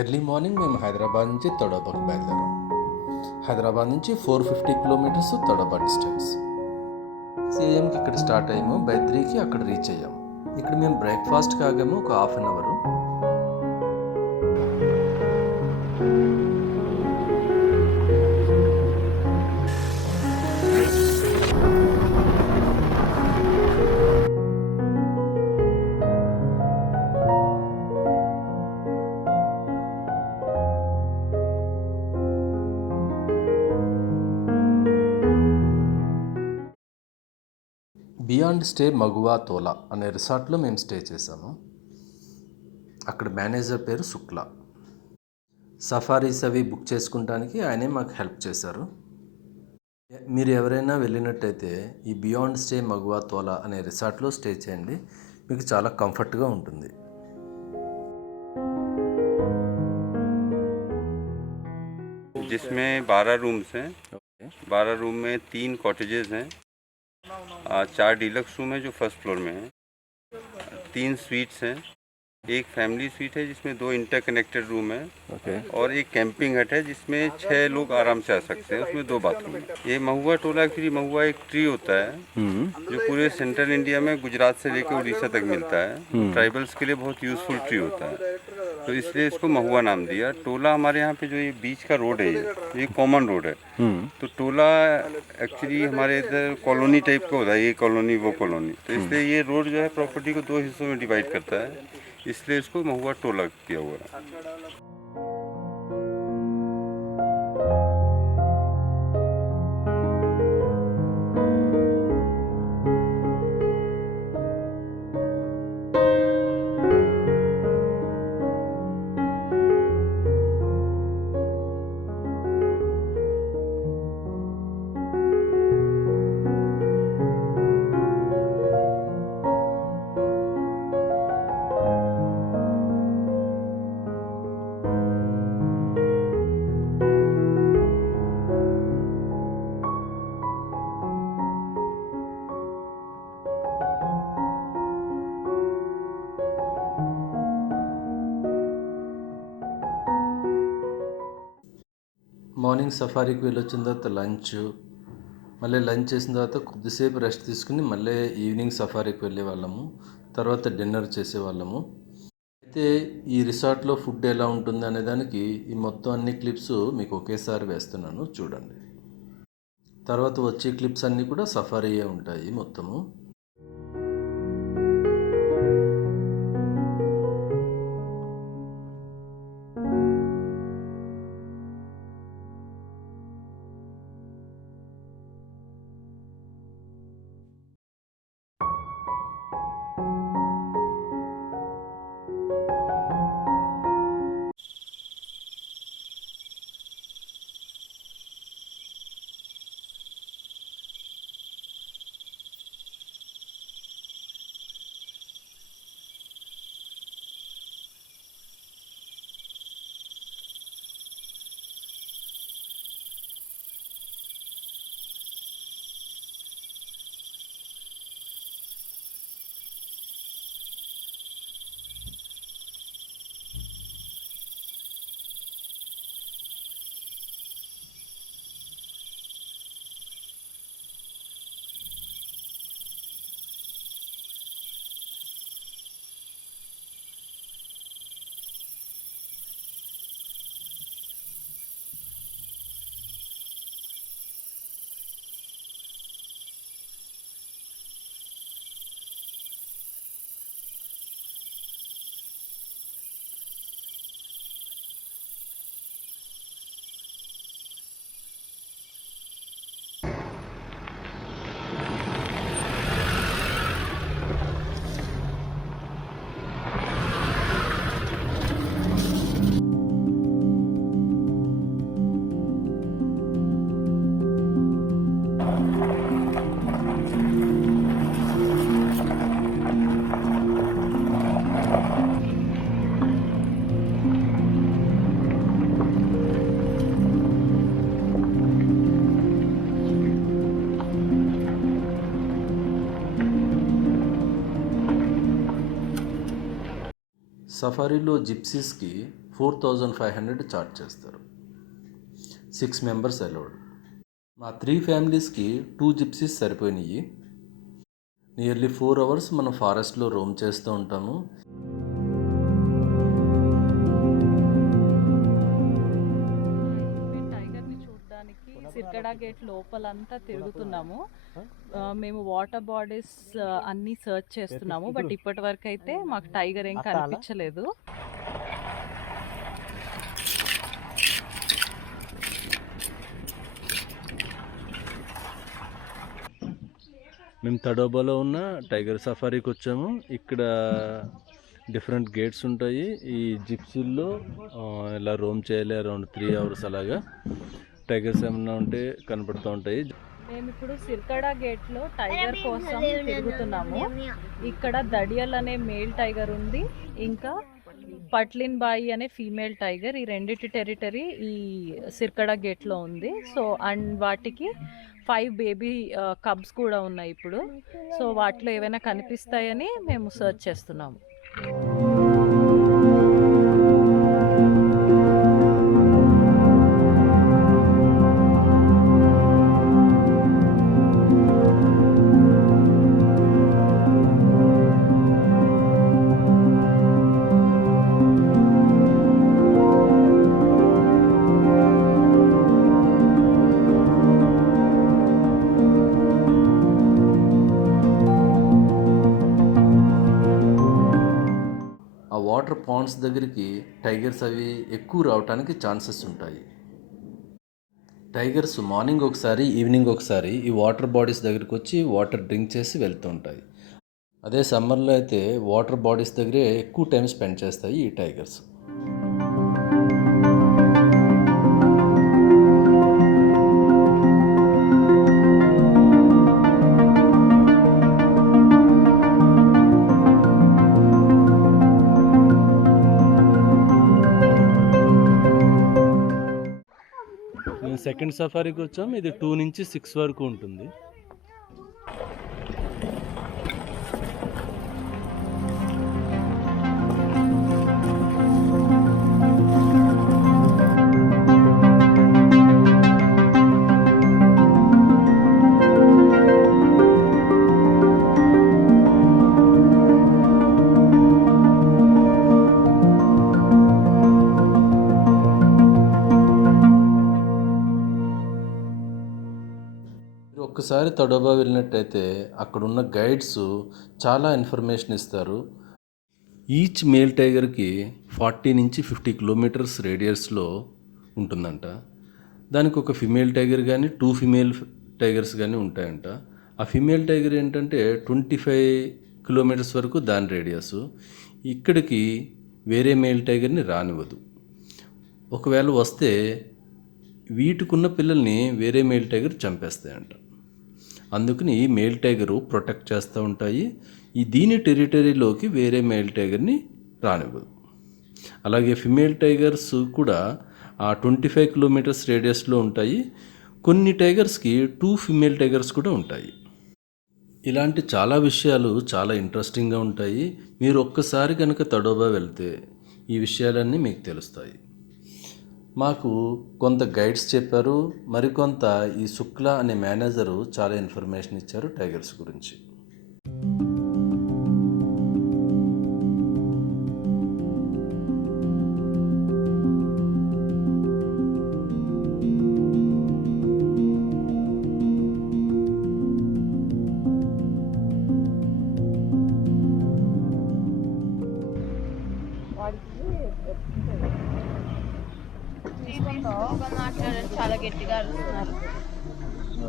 Early morning మేము హైదరాబాద్ నుంచి తడోబాకి బయలుదేరాం. హైదరాబాద్ నుంచి 450 కిలోమీటర్స్ తడోబా డిస్టెన్స్. 6 AM ఇక్కడ స్టార్ట్ అయ్యాము. బై 3కి అక్కడ రీచ్ అయ్యాము. ఇక్కడ మేము బ్రేక్ఫాస్ట్కి ఆగాము ఒక half an hour. Beyond stay మగువా తోలా అనే రిసార్ట్లో మేము స్టే చేసాము. అక్కడ మేనేజర్ పేరు శుక్లా. సఫారీస్ అవి బుక్ చేసుకుంటానికి ఆయనే మాకు హెల్ప్ చేశారు. మీరు ఎవరైనా వెళ్ళినట్టయితే ఈ బియాండ్ స్టే మగువా తోలా అనే రిసార్ట్లో స్టే చేయండి. మీకు చాలా కంఫర్ట్గా ఉంటుంది. जिसमें 12 रूम्स हैं। 12 रूम में 3 कॉटेजेस हैं, 4 डीलक्स रूम है जो फर्स्ट फ्लोर में है, 3 स्वीट्स हैं, एक फैमिली स्वीट है जिसमें 2 इंटरकनेक्टेड रूम है और एक कैंपिंग हट है जिसमें 6 लोग आराम से आ सकते हैं, उसमें 2 बाथरूम है। ये महुआ टोला एक्चुअली महुआ एक ट्री होता है जो पूरे सेंट्रल इंडिया में गुजरात से लेकर उड़ीसा तक मिलता है। ट्राइबल्स के लिए बहुत यूजफुल ट्री होता है, तो इसलिए इसको महुआ नाम दिया। टोला हमारे यहाँ पे जो ये बीच का रोड है ये कॉमन रोड है, तो टोला एक्चुअली हमारे इधर कॉलोनी टाइप का होता है, ये कॉलोनी वो कॉलोनी, तो इसलिए ये रोड जो है प्रॉपर्टी को 2 हिस्सों में डिवाइड करता है, इसलिए इसको महुआ टोला किया हुआ है। మార్నింగ్ సఫారీకి వెళ్ళొచ్చిన తర్వాత మళ్ళీ లంచ్ చేసిన తర్వాత కొద్దిసేపు రెస్ట్ తీసుకుని మళ్ళీ ఈవినింగ్ సఫారీకి వెళ్ళే వాళ్ళము. తర్వాత డిన్నర్ చేసేవాళ్ళము. అయితే ఈ రిసార్ట్లో ఫుడ్ ఎలా ఉంటుంది అనే దానికి ఈ మొత్తం అన్ని క్లిప్స్ మీకు ఒకేసారి వేస్తున్నాను, చూడండి. తర్వాత వచ్చే క్లిప్స్ అన్నీ కూడా సఫారీయే ఉంటాయి మొత్తము. సఫారీలో జిప్సీస్కి 4500 ఛార్జ్ చేస్తారు. 6 మెంబర్స్ అలౌడ్. మా 3 ఫ్యామిలీస్కి 2 జిప్సీస్ సరిపోయినాయి. నియర్లీ 4 అవర్స్ మనం ఫారెస్ట్లో రోమ్ చేస్తూ ఉంటాము. టైగర్ని చూడడానికి సిర్కడా గేట్ లోపలంతా తిరుగుతున్నాము. మేము వాటర్ బాడీస్ అన్నీ సర్చ్ చేస్తున్నాము, బట్ ఇప్పటి వరకు అయితే మాకు టైగర్ ఏం కనిపించలేదు. మేము తడోబాలో ఉన్న టైగర్ సఫారీకి వచ్చాము. ఇక్కడ డిఫరెంట్ గేట్స్ ఉంటాయి. ఈ జిప్సీల్లో ఇలా రోమ్ చేయాలి. అరౌండ్ 3 అవర్స్ అలాగా టైగర్స్ ఏమన్నా ఉంటే కనపడుతూ ఉంటాయి. మేము ఇప్పుడు సిర్కడా గేట్లో టైగర్ కోసం తిరుగుతున్నాము. ఇక్కడ దడియల్ అనే మేల్ టైగర్ ఉంది, ఇంకా పట్లిన్ బాయి అనే ఫీమేల్ టైగర్. ఈ రెండిటి టెరిటరీ ఈ సిర్కడా గేట్లో ఉంది. సో అండ్ వాటికి 5 బేబీ కబ్స్ కూడా ఉన్నాయి ఇప్పుడు. సో వాటిలో ఏవైనా కనిపిస్తాయని మేము సర్చ్ చేస్తున్నాము. వాటర్ పాండ్స్ దగ్గరికి టైగర్స్ అవి ఎక్కువ రావడానికి ఛాన్సెస్ ఉంటాయి. టైగర్స్ మార్నింగ్ ఒకసారి, ఈవినింగ్ ఒకసారి ఈ వాటర్ బాడీస్ దగ్గరికి వచ్చి వాటర్ డ్రింక్ చేసి వెళ్తూ ఉంటాయి. అదే సమ్మర్లో అయితే వాటర్ బాడీస్ దగ్గరే ఎక్కువ టైం స్పెండ్ చేస్తాయి ఈ టైగర్స్. సెకండ్ సఫారీకి వచ్చాం. ఇది 2 నుంచి 6 వరకు ఉంటుంది. ఒక్కసారి తడోబా వెళ్ళినట్టయితే అక్కడున్న గైడ్స్ చాలా ఇన్ఫర్మేషన్ ఇస్తారు. ఈచ్ మేల్ టైగర్కి 40 నుంచి 50 కిలోమీటర్స్ రేడియస్లో ఉంటుందంట. దానికి ఒక ఫిమేల్ టైగర్ కానీ 2 ఫిమేల్ టైగర్స్ కానీ ఉంటాయంట. ఆ ఫిమేల్ టైగర్ ఏంటంటే 25 కిలోమీటర్స్ వరకు దాని రేడియస్. ఇక్కడికి వేరే మేల్ టైగర్ని రానివ్వదు. ఒకవేళ వస్తే వీటికున్న పిల్లల్ని వేరే మేల్ టైగర్ చంపేస్తాయంట. అందుకని ఈ మేల్ టైగరు ప్రొటెక్ట్ చేస్తూ ఉంటాయి. దీని టెరిటరీలోకి వేరే మేల్ టైగర్ని రానివ్వదు. అలాగే ఫిమేల్ టైగర్స్ కూడా ఆ 25 కిలోమీటర్స్ రేడియస్లో ఉంటాయి. కొన్ని టైగర్స్కి 2 ఫిమేల్ టైగర్స్ కూడా ఉంటాయి. ఇలాంటి చాలా విషయాలు చాలా ఇంట్రెస్టింగ్గా ఉంటాయి. మీరు ఒక్కసారి కనుక తడోబా వెళ్తే ఈ విషయాలన్నీ మీకు తెలుస్తాయి. మాకు కొంత గైడ్స్ చెప్పారు, మరికొంత ఈ శుక్లా అనే మేనేజరు చాలా ఇన్ఫర్మేషన్ ఇచ్చారు టైగర్స్ గురించి. చాలా గట్టిగా అరుస్తున్నారు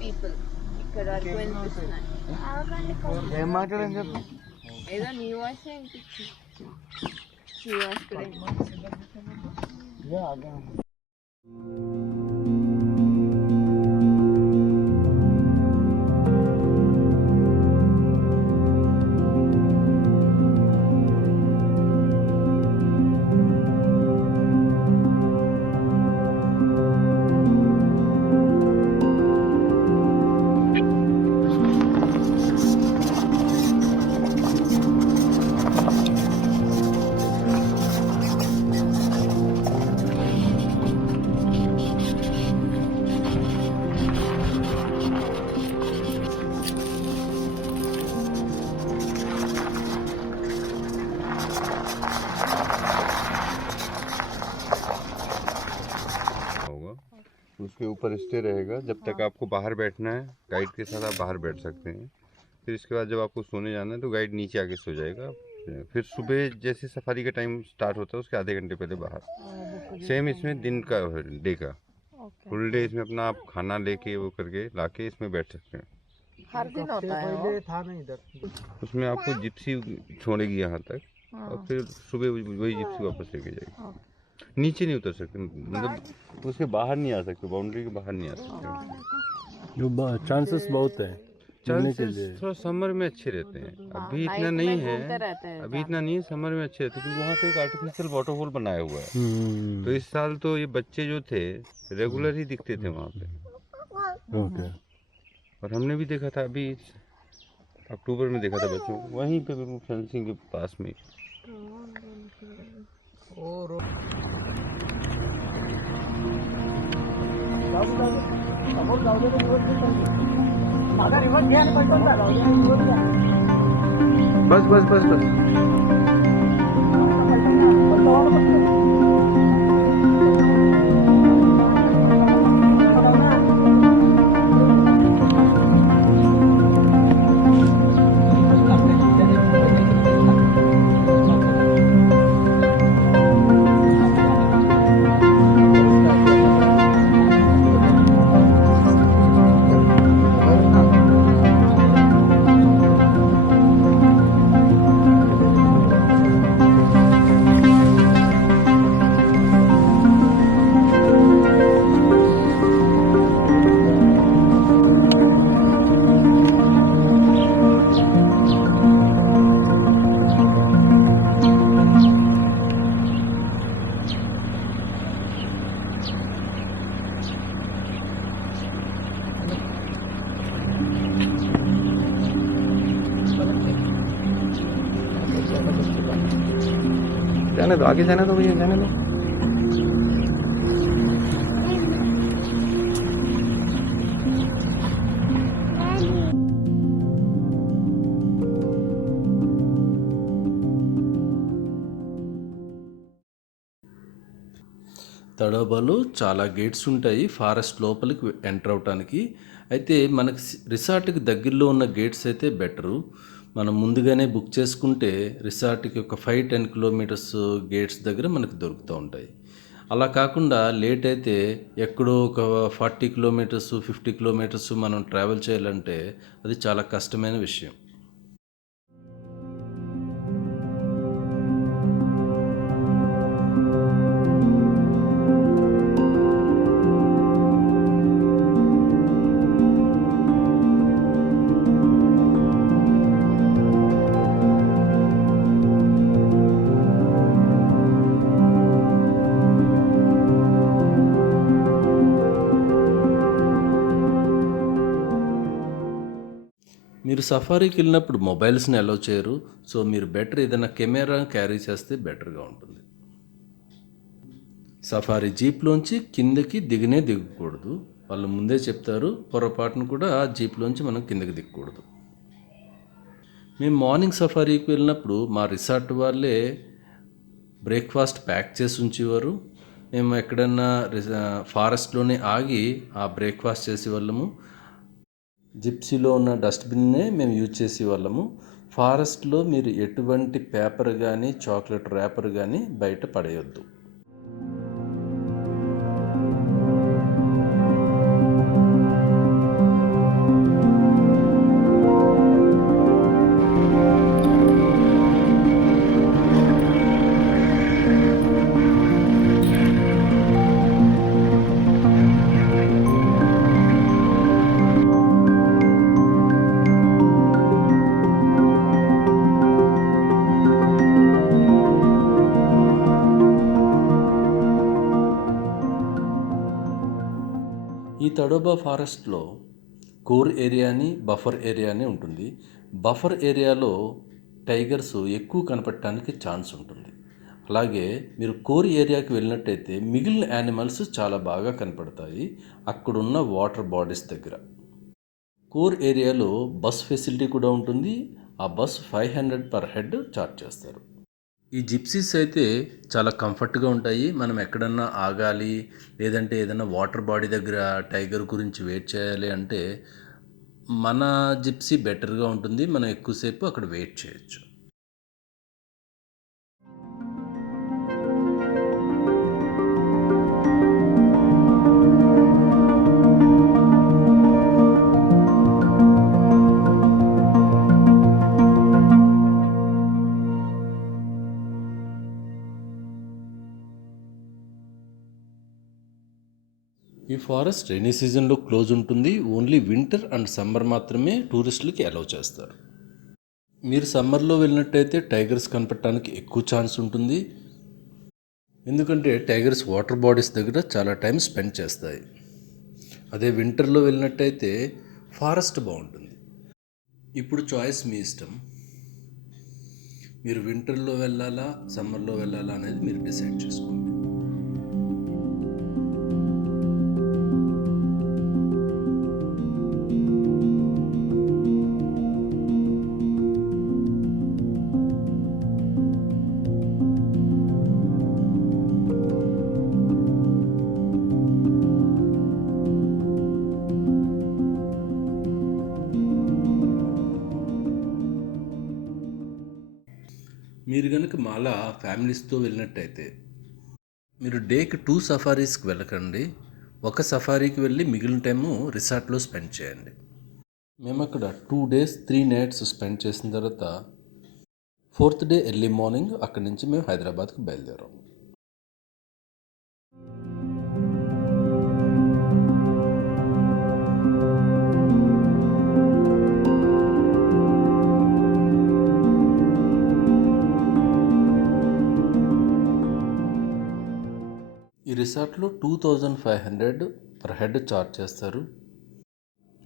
పీపుల్. ఇక్కడ వరకు వినిపిస్తున్నాయి. ఏం మాట్లాడని చెప్పు. ఏదో నీ వాయిస్ వినిపించింది. నీ వాయిస్ కూడా उसके ऊपर स्टे रहेगा। जब तक आपको बाहर बैठना है गाइड के साथ आप बाहर बैठ सकते हैं। फिर इसके बाद जब आपको सोने जाना है तो गाइड नीचे आके सो जाएगा। फिर सुबह जैसे सफारी का टाइम स्टार्ट होता है उसके आधे घंटे पहले बाहर। सेम इसमें दिन का डे का फुल डे इसमें अपना आप खाना लेके वो करके लाके इसमें बैठ सकते हैं। हर दिन होता है वो? उसमें आपको जिप्सी छोड़ेगी यहाँ तक और फिर सुबह वही जिप्सी वापस लेके जाएगी। नीचे नहीं उतर सकते, मतलब उसके बाहर नहीं आ सकते, बाउंड्री के बाहर नहीं आ सकते। जो चांसेस बहुत है चांसेस थोड़ा समर में अच्छे रहते हैं, अभी इतना नहीं है। अभी इतना नहीं है, समर में अच्छे रहते हैं क्योंकि वहाँ पे एक आर्टिफिशियल वाटरफॉल बनाया हुआ है। तो इस साल तो ये बच्चे जो थे रेगुलर ही दिखते थे वहाँ पे। ओके। और हमने भी देखा था अभी अक्टूबर में देखा था बच्चों को वहीं पे बिल्कुल फेंसिंग के पास में। बस बस बस बस। जाने दो, आगे जाने दो भैया, जाने दो। తడవలో చాలా గేట్స్ ఉంటాయి ఫారెస్ట్ లోపలికి ఎంటర్ అవటానికి. అయితే మనకి రిసార్ట్కి దగ్గరలో ఉన్న గేట్స్ అయితే బెటరు. మనం ముందుగానే బుక్ చేసుకుంటే రిసార్ట్కి ఒక 5-10 కిలోమీటర్స్ గేట్స్ దగ్గర మనకు దొరుకుతూ ఉంటాయి. అలా కాకుండా లేట్ అయితే ఎక్కడో ఒక 40 కిలోమీటర్స్ 50 కిలోమీటర్స్ మనం ట్రావెల్ చేయాలంటే అది చాలా కష్టమైన విషయం. మీరు సఫారీకి వెళ్ళినప్పుడు మొబైల్స్ని అలౌ చేయరు. సో మీరు బెటర్ ఏదైనా కెమెరా క్యారీ చేస్తే బెటర్గా ఉంటుంది. సఫారీ జీప్లోంచి కిందకి దిగకూడదు. వాళ్ళు ముందే చెప్తారు, పొరపాటును కూడా ఆ జీప్లోంచి మనం కిందకి దిగకూడదు. మేము మార్నింగ్ సఫారీకి వెళ్ళినప్పుడు మా రిసార్ట్ వాళ్ళే బ్రేక్ఫాస్ట్ ప్యాక్ చేసి ఉంచేవారు. మేము ఎక్కడన్నా ఫారెస్ట్లోనే ఆగి ఆ బ్రేక్ఫాస్ట్ చేసేవాళ్ళము. జిప్సీలో ఉన్న డస్ట్బిన్నే మేము యూజ్ చేసేవాళ్ళము. ఫారెస్ట్లో మీరు ఎటువంటి పేపర్ కానీ చాక్లెట్ ర్యాపర్ కానీ బయట పడేయొద్దు. ఈ తడోబా ఫారెస్ట్లో కోర్ ఏరియా అని బఫర్ ఏరియా అని ఉంటుంది. బఫర్ ఏరియాలో టైగర్స్ ఎక్కువ కనపడటానికి ఛాన్స్ ఉంటుంది. అలాగే మీరు కోర్ ఏరియాకి వెళ్ళినట్టయితే మిగిలిన యానిమల్స్ చాలా బాగా కనపడతాయి అక్కడున్న వాటర్ బాడీస్ దగ్గర. కోర్ ఏరియాలో బస్ ఫెసిలిటీ కూడా ఉంటుంది. ఆ బస్ 500 పర్ హెడ్ చార్జ్ చేస్తారు. ఈ జిప్సీస్ అయితే చాలా కంఫర్ట్గా ఉంటాయి. మనం ఎక్కడన్నా ఆగాలి, లేదంటే ఏదైనా వాటర్ బాడీ దగ్గర టైగర్ గురించి వెయిట్ చేయాలి అంటే మన జిప్సీ బెటర్గా ఉంటుంది. మనం ఎక్కువసేపు అక్కడ వెయిట్ చేయొచ్చు. ఈ ఫారెస్ట్ రైనీ సీజన్లో క్లోజ్ ఉంటుంది. ఓన్లీ వింటర్ అండ్ సమ్మర్ మాత్రమే టూరిస్టులకి అలౌ చేస్తారు. మీరు సమ్మర్లో వెళ్ళినట్టయితే టైగర్స్ కనపడటానికి ఎక్కువ ఛాన్స్ ఉంటుంది. ఎందుకంటే టైగర్స్ వాటర్ బాడీస్ దగ్గర చాలా టైం స్పెండ్ చేస్తాయి. అదే వింటర్లో వెళ్ళినట్టయితే ఫారెస్ట్ బాగుంటుంది. ఇప్పుడు చాయిస్ మీ ఇష్టం. మీరు వింటర్లో వెళ్ళాలా, సమ్మర్లో వెళ్ళాలా అనేది మీరు డిసైడ్ చేసుకోండి. మీరు కనుక మాలా ఫ్యామిలీస్తో వెళ్ళినట్టయితే మీరు డేకి 2 సఫారీస్కి వెళ్ళకండి. ఒక సఫారీకి వెళ్ళి మిగిలిన టైము రిసార్ట్లో స్పెండ్ చేయండి. మేము అక్కడ 2 days 3 nights స్పెండ్ చేసిన తర్వాత 4th day ఎర్లీ మార్నింగ్ అక్కడి నుంచి మేము హైదరాబాద్కి బయలుదేరాం. ఈ రిసార్ట్లో 2500 పర్ హెడ్ ఛార్జ్ చేస్తారు.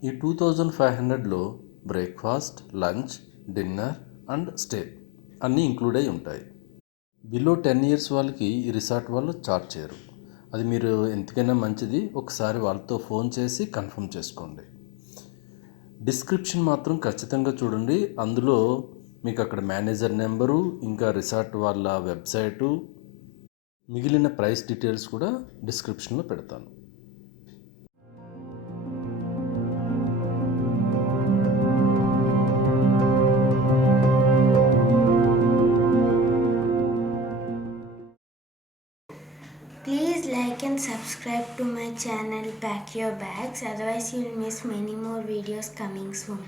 ఈ 2500లో breakfast, lunch, dinner and stay అన్నీ ఇంక్లూడ్ అయి ఉంటాయి. బిలో 10 years వాళ్ళకి ఈ రిసార్ట్ వాళ్ళు ఛార్జ్ చేయరు. అది మీరు ఎంతకైనా మంచిది, ఒకసారి వాళ్ళతో ఫోన్ చేసి కన్ఫర్మ్ చేసుకోండి. డిస్క్రిప్షన్ మాత్రం ఖచ్చితంగా చూడండి. అందులో మీకు అక్కడ మేనేజర్ నెంబరు, ఇంకా రిసార్ట్ వాళ్ళ వెబ్సైటు, మిగిలిన ప్రైస్ డీటెయిల్స్ కూడా డిస్క్రిప్షన్లో పెడతాను. Please like and subscribe to my channel Pack Your Bags, otherwise you'll miss many more videos coming soon.